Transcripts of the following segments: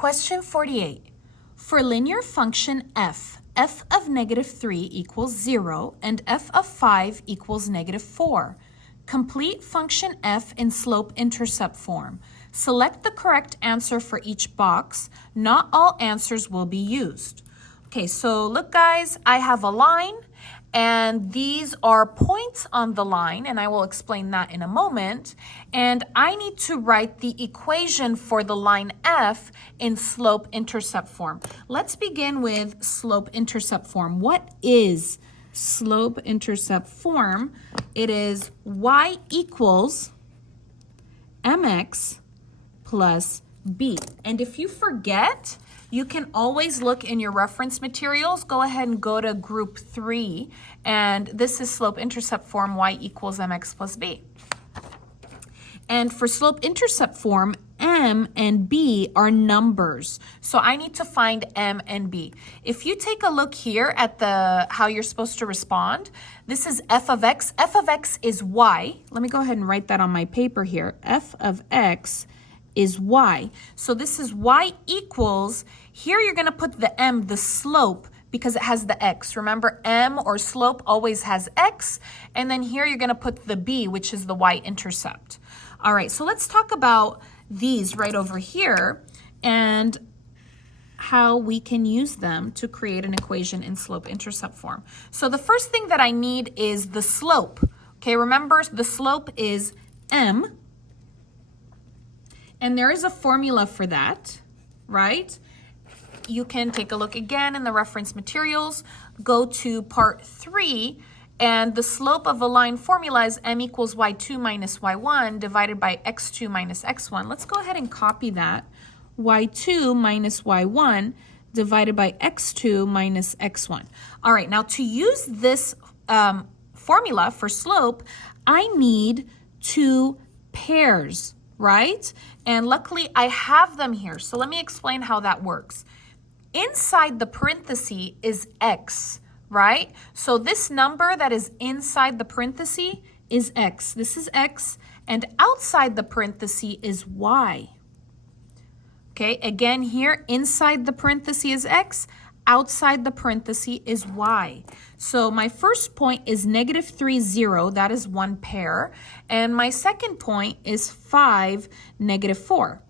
Question 48. For linear function f of -3 equals 0 and f of 5 equals -4. Complete function f in slope-intercept form. Select the correct answer for each box. Not all answers will be used. Okay, so look guys, I have a line and these are points on the line, and I will explain that in a moment. And I need to write the equation for the line f in slope-intercept form. Let's begin with slope-intercept form. What is slope-intercept form? It is y equals mx plus b. And if you forget, you can always look in your reference materials. Go ahead and go to group 3, and this is slope-intercept form y equals mx plus b. And for slope-intercept form, m and b are numbers. So I need to find m and b. If you take a look here at how you're supposed to respond, this is f of x. F of x is y. Let me go ahead and write that on my paper here. F of x is y. So this is y equals, here you're going to put the m, the slope, because it has the x. Remember, m or slope always has x. And then here you're going to put the b, which is the y-intercept. All right, so let's talk about these right over here and how we can use them to create an equation in slope-intercept form. So the first thing that I need is the slope. Okay, remember the slope is m. And there is a formula for that, right? You can take a look again in the reference materials, go to part 3, and the slope of a line formula is m equals y2 minus y1 divided by x2 minus x1. Let's go ahead and copy that. y2 minus y1 divided by x2 minus x1. All right, now to use this formula for slope, I need two pairs, right? And luckily I have them here. So let me explain how that works. Inside the parenthesis is x, right? So this number that is inside the parenthesis is x. This is x, and outside the parenthesis is y. Okay, again here, inside the parenthesis is x, outside the parenthesis is y. So my first point is -3, 0, that is one pair. And my second point is 5, -4.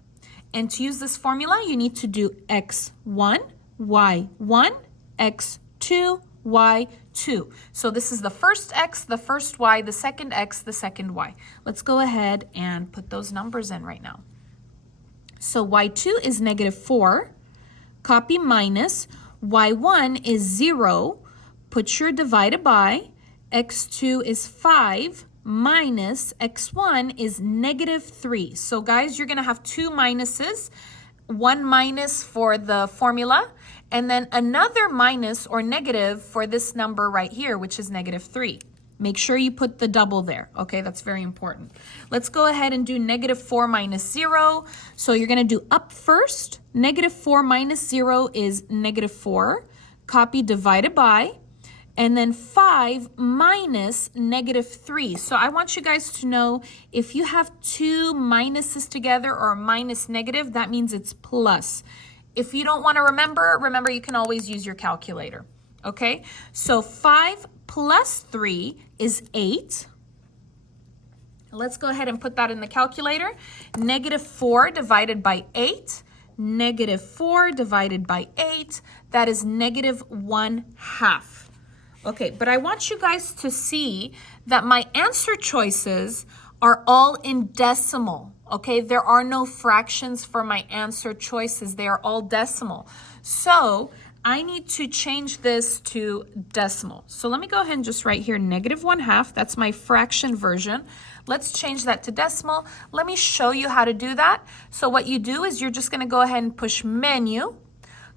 And to use this formula, you need to do x1, y1, x2, y2. So this is the first x, the first y, the second x, the second y. Let's go ahead and put those numbers in right now. So y2 is -4, copy minus, y1 is 0, put your divided by, x2 is 5, minus x1 is -3. So guys, you're gonna have two minuses, one minus for the formula, and then another minus or negative for this number right here, which is -3. Make sure you put the double there, okay? That's very important. Let's go ahead and do -4 minus 0. So you're gonna do up first. -4 minus 0 is -4. Copy divided by, and then 5 minus -3. So I want you guys to know if you have two minuses together or a minus negative, that means it's plus. If you don't want to remember, you can always use your calculator, okay? So 5 plus 3 is 8. Let's go ahead and put that in the calculator. -4 divided by 8. -4 divided by 8. That is -1/2. Okay, but I want you guys to see that my answer choices are all in decimal, okay? There are no fractions for my answer choices. They are all decimal. So I need to change this to decimal. So let me go ahead and just write here -1/2. That's my fraction version. Let's change that to decimal. Let me show you how to do that. So what you do is you're just gonna go ahead and push menu,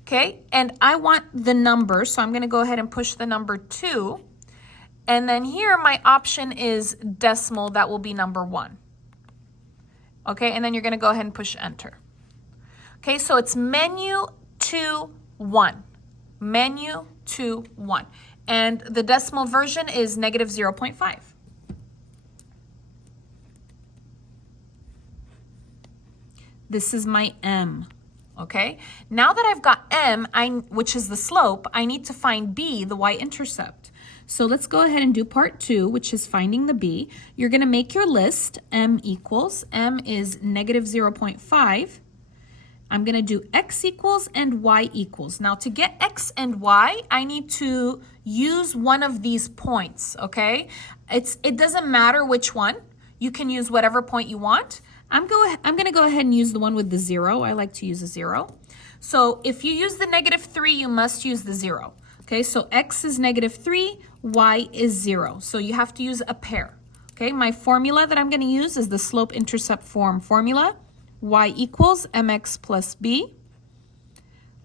okay? And I want the number, so I'm gonna go ahead and push the number 2. And then here my option is decimal, that will be number 1. Okay, and then you're gonna go ahead and push enter. Okay, so it's menu 2, 1. Menu 2, 1. And the decimal version is -0.5. This is my m. okay? Now that I've got m, which is the slope, I need to find b, the y-intercept. So let's go ahead and do part 2, which is finding the b. You're going to make your list, m is negative 0.5. I'm going to do x equals and y equals. Now to get x and y, I need to use one of these points, okay? It doesn't matter which one. You can use whatever point you want. I'm going to go ahead and use the one with the 0. I like to use a 0. So if you use the negative 3, you must use the 0. Okay, so x is negative 3, y is 0. So you have to use a pair. Okay, my formula that I'm going to use is the slope-intercept form formula. Y equals mx plus b.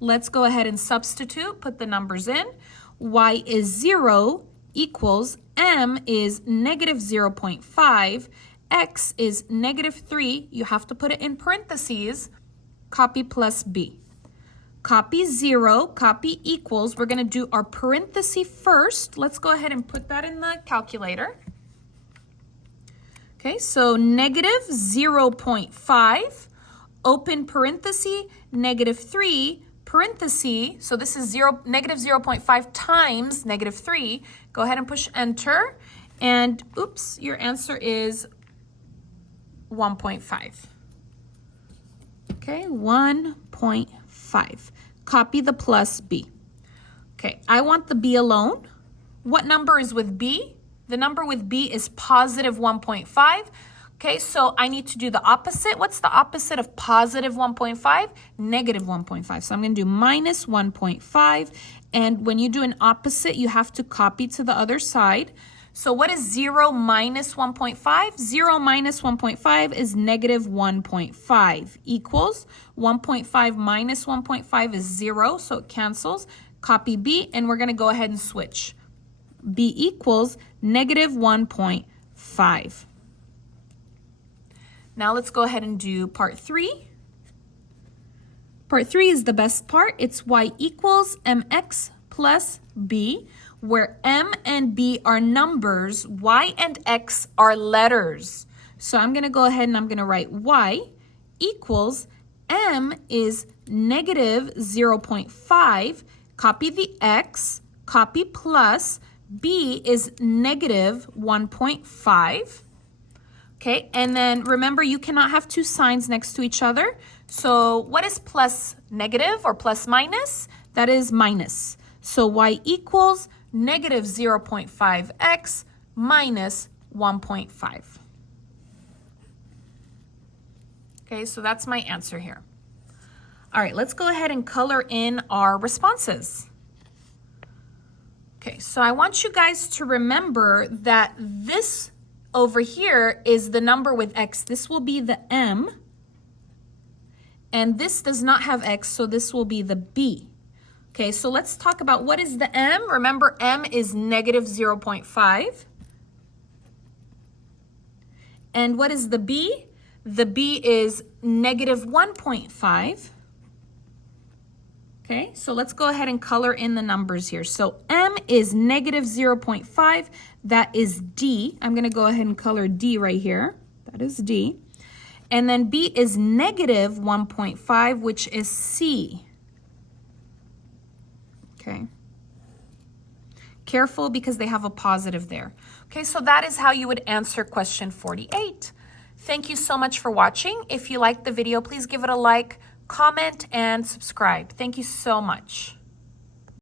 Let's go ahead and substitute, put the numbers in. Y is 0 equals m is negative 0.5. X is negative 3. You have to put it in parentheses. Copy plus b. Copy 0, copy equals. We're going to do our parenthesis first. Let's go ahead and put that in the calculator. Okay, so negative 0.5, open parenthesis, negative 3, parenthesis. So this is negative 0.5 times negative 3. Go ahead and push enter. And oops, your answer is 1.5. Okay, 1.5. Copy the plus b. Okay, I want the b alone. What number is with b? The number with b is positive 1.5. Okay, so I need to do the opposite. What's the opposite of positive 1.5? Negative 1.5. So I'm going to do minus 1.5. And when you do an opposite, you have to copy to the other side. So what is 0 minus 1.5? 0 minus 1.5 is negative 1.5 equals 1.5 minus 1.5 is 0, so it cancels. Copy b, and we're going to go ahead and switch. b equals negative 1.5. Now let's go ahead and do part 3. Part 3 is the best part. It's y equals mx plus b, where m and b are numbers, y and x are letters. So I'm going to go ahead and I'm going to write y equals m is negative 0.5, copy the x, copy plus, b is negative 1.5. Okay, and then remember you cannot have two signs next to each other. So what is plus negative or plus minus? That is minus. So y equals negative 0.5x minus 1.5. Okay, so that's my answer here. All right, let's go ahead and color in our responses. Okay, so I want you guys to remember that this over here is the number with x. This will be the m, and this does not have x, so this will be the b. Okay, so let's talk about what is the m. Remember, m is negative 0.5. And what is the b? The b is negative 1.5. Okay, so let's go ahead and color in the numbers here. So m is negative 0.5. That is d. I'm going to go ahead and color d right here. That is d. And then b is negative 1.5, which is c. Okay. Careful because they have a positive there. Okay, so that is how you would answer question 48. Thank you so much for watching. If you liked the video, please give it a like, comment, and subscribe. Thank you so much.